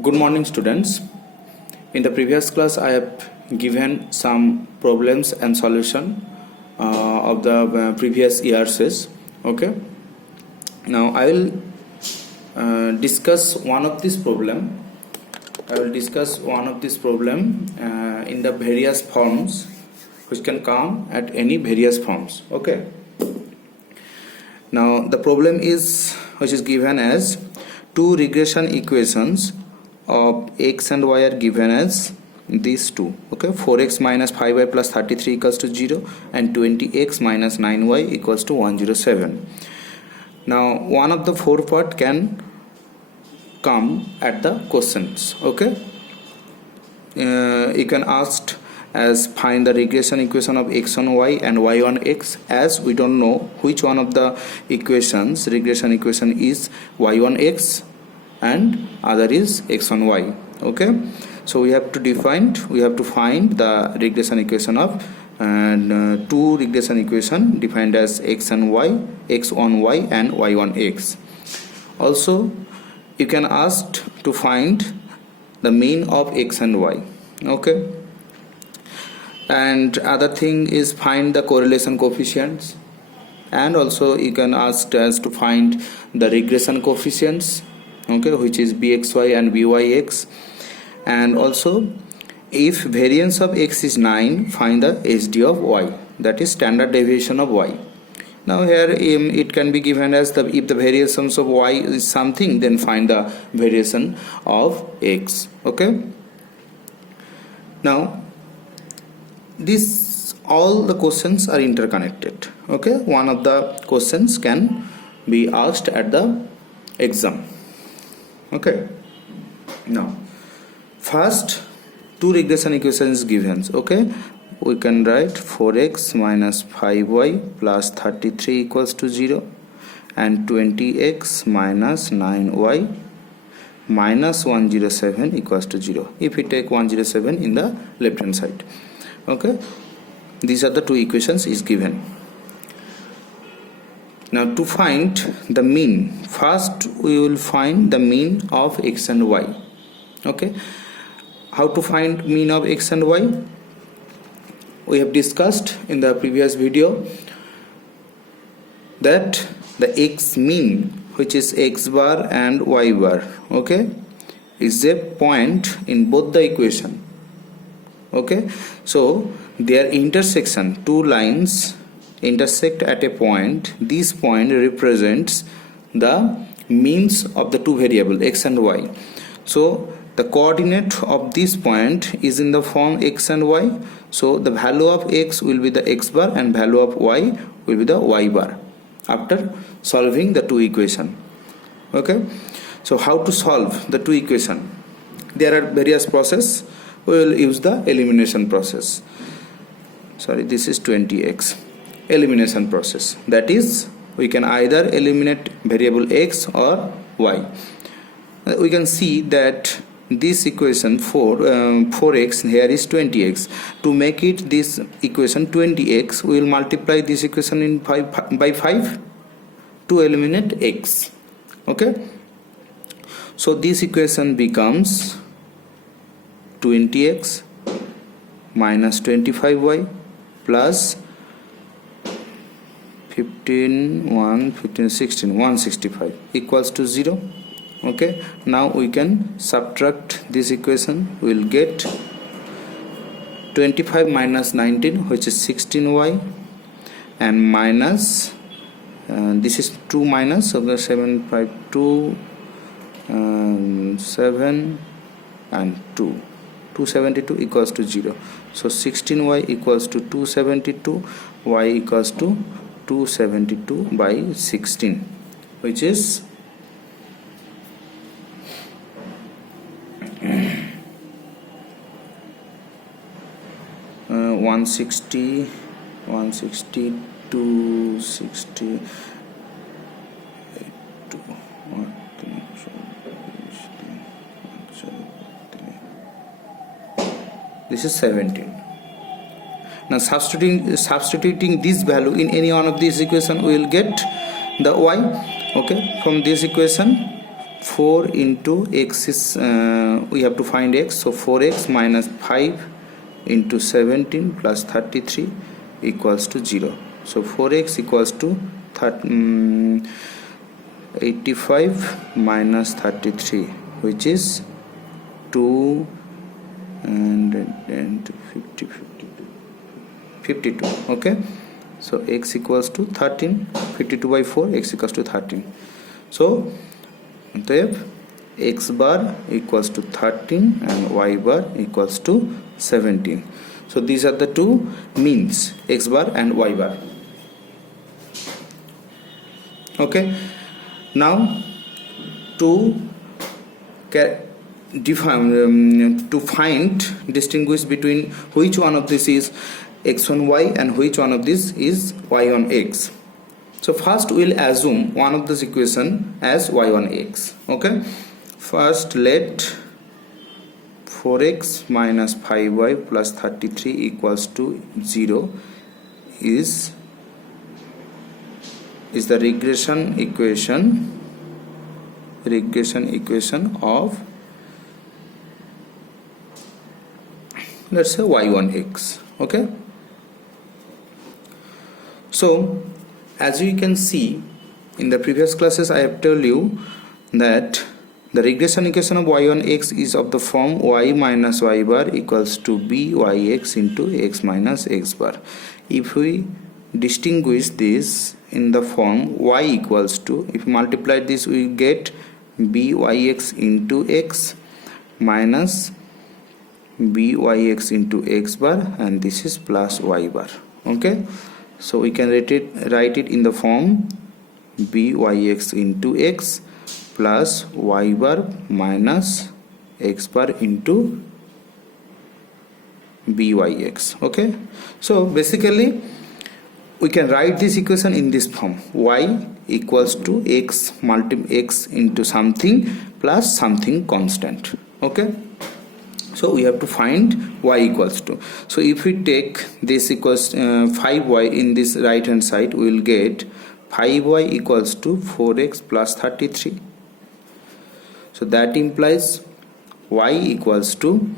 Good morning, students. In the previous class, I have given some problems and solution of the previous years. Okay. Now I will discuss one of this problem. In the various forms, which can come at any various forms. Okay. Now the problem is which is given as two regression equations of x and y are given as these two. Okay, 4x minus 5y plus 33 equals to 0 and 20x minus 9y equals to 107. Now one of the four part can come at the questions. Okay, you can ask as find the regression equation of x on y and y on x, as we don't know which one of the regression equation is y on x and other is x on y. Okay, so we have to find the regression equation of two regression equation defined as x and y, x on y and y on x. Also you can ask to find the mean of x and y. Okay, and other thing is find the correlation coefficients, and also you can ask as to find the regression coefficients, okay, which is bxy and byx. And also if variance of x is 9, find the SD of y, that is standard deviation of y. Now here it can be given as if the variations of y is something, then find the variation of x. Okay, now all the questions are interconnected. Okay, one of the questions can be asked at the exam. Okay, now first two regression equations given. Okay, we can write 4x minus 5y plus 33 equals to 0 and 20x minus 9y minus 107 equals to 0 if we take 107 in the left hand side. Okay, these are the two equations is given. Now to find the mean, first we will find the mean of x and y. Okay, how to find mean of x and y? We have discussed in the previous video that the x mean, which is x bar and y bar, okay, is a point in both the equation. Okay, so their intersection, two lines intersect at a point. This point represents the means of the two variables x and y. So the coordinate of this point is in the form x and y. So the value of x will be the x bar and value of y will be the y bar after solving the two equation. Okay, so how to solve the two equation? There are various process. We will use the elimination process. Sorry, this is 20x elimination process. That is, we can either eliminate variable x or y. We can see that this equation 4x here is 20x. To make it this equation 20x, we will multiply this equation by 5 to eliminate x. Okay, so this equation becomes 20x minus 25y plus 165 equals to 0. Okay, now we can subtract this equation. We will get 25 minus 19, which is 16y, and minus this is 2 minus of the 752 7 and 272 equals to 0. So 16y equals to 272, y equals to 272 by 16, which is 160, 260. This is 17. Now substituting this value in any one of these equation, we will get the y. Okay, from this equation 4 into x is we have to find x, so 4x minus 5 into 17 plus 33 equals to 0. So 4x equals to 85 minus 33, which is 2 and 50, 52. Okay, so x equals to 13. 52 by 4, x equals to 13. So x bar equals to 13 and y bar equals to 17. So these are the two means, x bar and y bar. Okay, now to define to distinguish between which one of this is x on y and which one of this is y on x. So first we'll assume one of this equation as y on x. Okay, first let 4x minus 5y plus 33 equals to 0 is the regression equation of, let's say, y on x. Okay, so as you can see in the previous classes, I have told you that the regression equation of y on x is of the form y minus y bar equals to byx into x minus x bar. If we distinguish this in the form y equals to, if we multiply this, we get byx into x minus byx into x bar, and this is plus y bar. Okay, so we can write it in the form byx into x plus y bar minus x bar into byx. Okay, so basically we can write this equation in this form: y equals to x x into something plus something constant. Okay, so we have to find y equals to, so if we take this equals 5y in this right hand side, we will get 5y equals to 4x plus 33. So that implies y equals to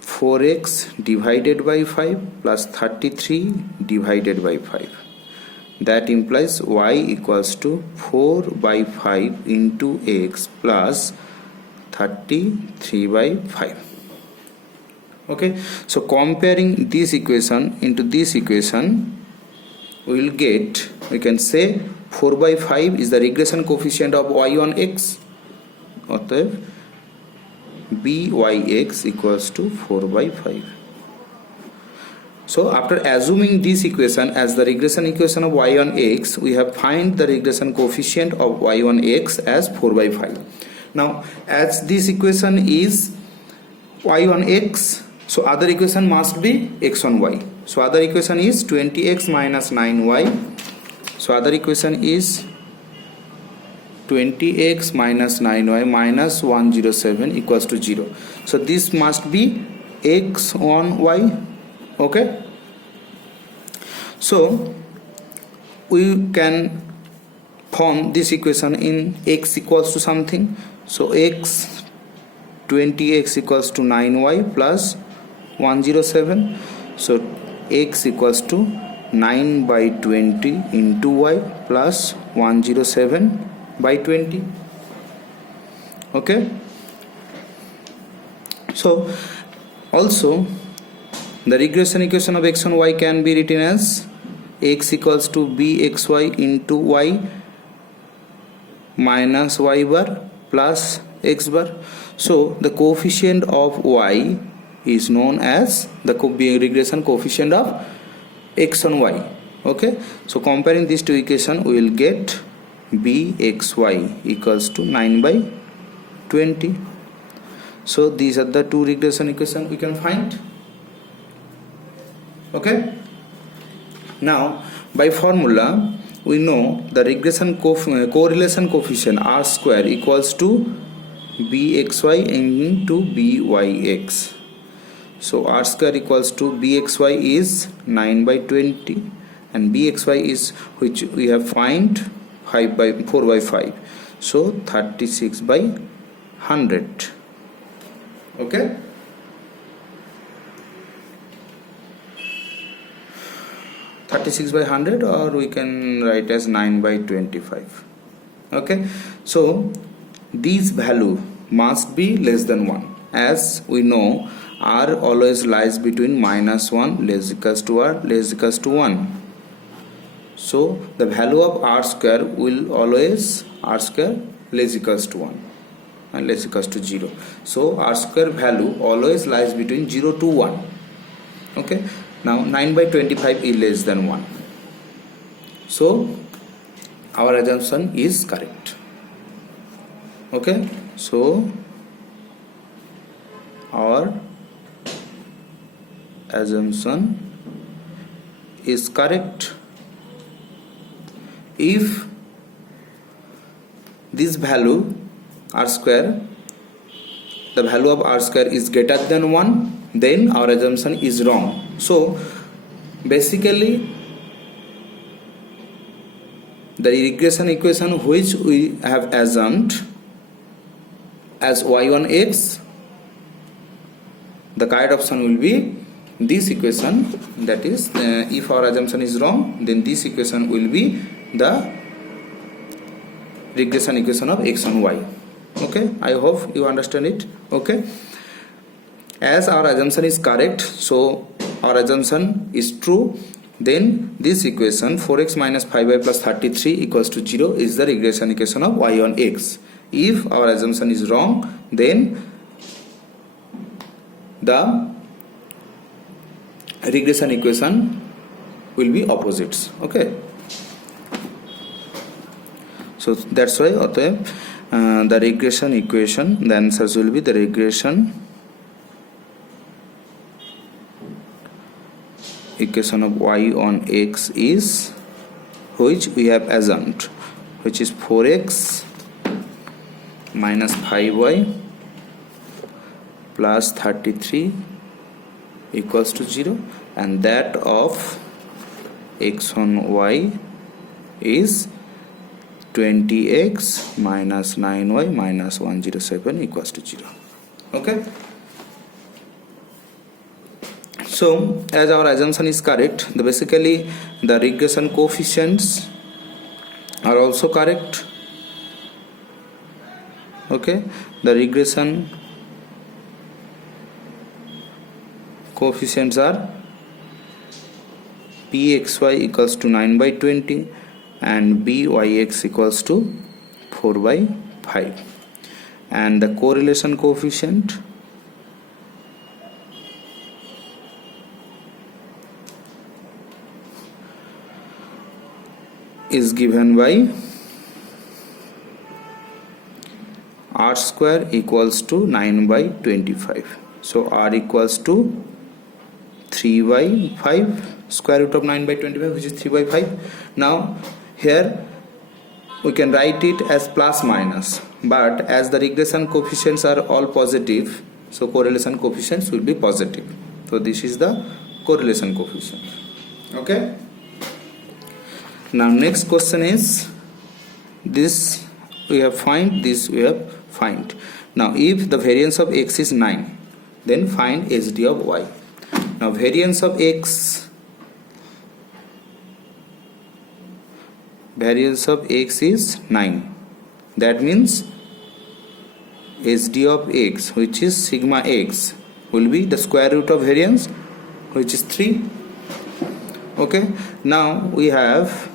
4x divided by 5 plus 33 divided by 5. That implies y equals to 4 by 5 into x plus 33 by 5. Okay, so comparing this equation into this equation, we will get, we can say 4 by 5 is the regression coefficient of y on x. Otherwise, byx equals to 4 by 5. So after assuming this equation as the regression equation of y on x, we have find the regression coefficient of y on x as 4 by 5. Now as this equation is y on x, so other equation must be x on y. So other equation is 20x minus 9y. So other equation is 20x minus 9y minus 107 equals to 0. So this must be x on y. Okay, so we can form this equation in x equals to something. So x 20x equals to 9y plus 107. So x equals to 9 by 20 into y plus 107 by 20. Okay, so also the regression equation of x and y can be written as x equals to bxy into y minus y bar plus x bar. So the coefficient of y is known as the regression coefficient of x on y. Okay, so comparing these two equations, we will get bxy equals to 9 by 20. So these are the two regression equations we can find. Okay, now by formula we know the regression correlation coefficient r square equals to bxy into byx. So r square equals to bxy is 9 by 20 and bxy is, which we have find 4 by 5. So 36 by 100. Okay. (36 by 100), or we can write as 9 by 25. Okay, so these value must be less than 1, as we know r always lies between -1 less equals to r less equals to 1. So the value of r square will always r square less equals to 1 and less equals to 0. So r square value always lies between 0 to 1. Okay, now 9 by 25 is less than 1. So our assumption is correct. Okay, so our assumption is correct if this value r square, the value of r square is greater than 1, then our assumption is wrong. So basically the regression equation which we have assumed as y1x, the correct option will be this equation. That is, if our assumption is wrong, then this equation will be the regression equation of x and y. Okay, I hope you understand it. Okay, as our assumption is correct, so our assumption is true, then this equation 4x minus 5y plus 33 equals to 0 is the regression equation of y on x. If our assumption is wrong, then the regression equation will be opposites. Okay, so that's why the regression equation, the answers will be the regression equation of y on x is which we have assumed, which is 4x minus 5y plus 33 equals to 0, and that of x on y is 20x minus 9y minus 107 equals to 0. Okay, so as our assumption is correct, basically the regression coefficients are also correct. Okay, the regression coefficients are pxy equals to 9 by 20 and byx equals to 4 by 5, and the correlation coefficient is given by r square equals to 9 by 25. So r equals to 3 by 5, square root of 9 by 25, which is 3 by 5. Now here we can write it as plus minus, but as the regression coefficients are all positive, so correlation coefficients will be positive. So this is the correlation coefficient. Okay, now next question is, this we have find, this we have find. Now if the variance of x is 9, then find SD of y. Now variance of x is 9. That means SD of x, which is sigma x, will be the square root of variance, which is 3. Okay, now we have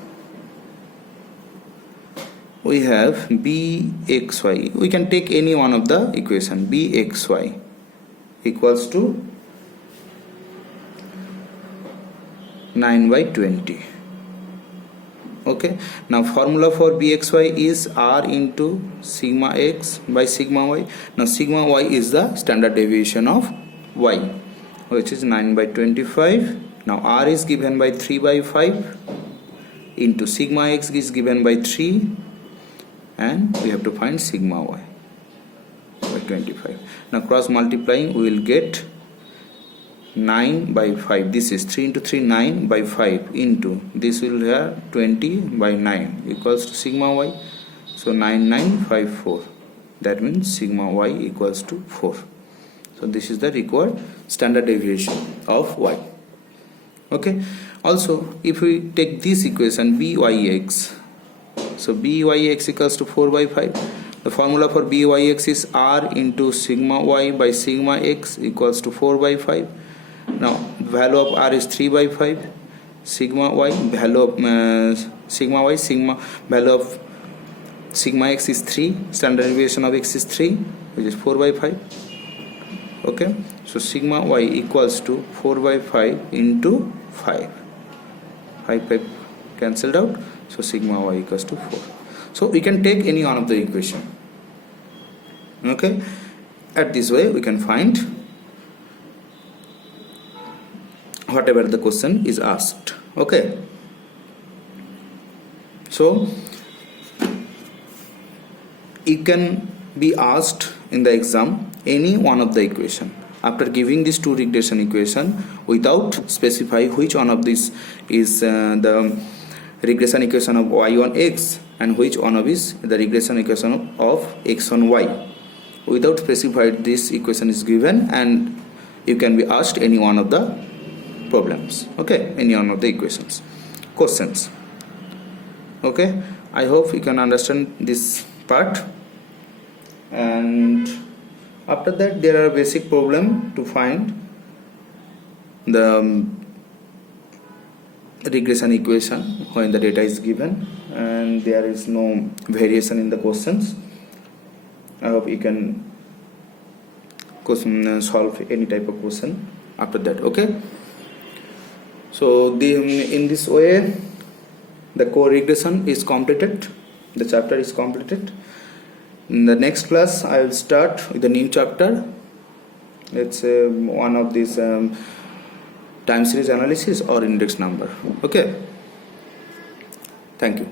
bxy. We can take any one of the equation. Bxy equals to 9 by 20. Okay, now formula for bxy is r into sigma x by sigma y. Now sigma y is the standard deviation of y, which is 9 by 25. Now r is given by 3 by 5 into sigma x is given by 3, and we have to find sigma y by 25. Now cross multiplying, we will get 9 by 5. This is 3 into 3, 9 by 5 into this will have 20 by 9 equals to sigma y. So 9954, that means sigma y equals to 4. So this is the required standard deviation of y. Okay, also if we take this equation byx, so byx equals to 4 by 5. The formula for byx is r into sigma y by sigma x equals to 4 by 5. Now value of r is 3 by 5. Sigma y, value of sigma y, value of sigma x is 3. Standard deviation of x is 3, which is 4 by 5. Okay, so sigma y equals to 4 by 5 into 5. 5 cancelled out, so sigma y equals to 4. So we can take any one of the equation. Okay, at this way we can find whatever the question is asked. Okay, so you can be asked in the exam any one of the equation. After giving these two regression equation without specify which one of these is the regression equation of y on x and which one of is the regression equation of x on y, without specified this equation is given, and you can be asked any one of the problems. Okay, any one of the questions. Okay, I hope you can understand this part. And after that there are basic problem to find the regression equation when the data is given and there is no variation in the questions. I hope you can solve any type of question after that. Okay, so in this way the core regression is completed, the chapter is completed. In the next class I will start with the new chapter. It's one of these time series analysis or index number. Okay, thank you.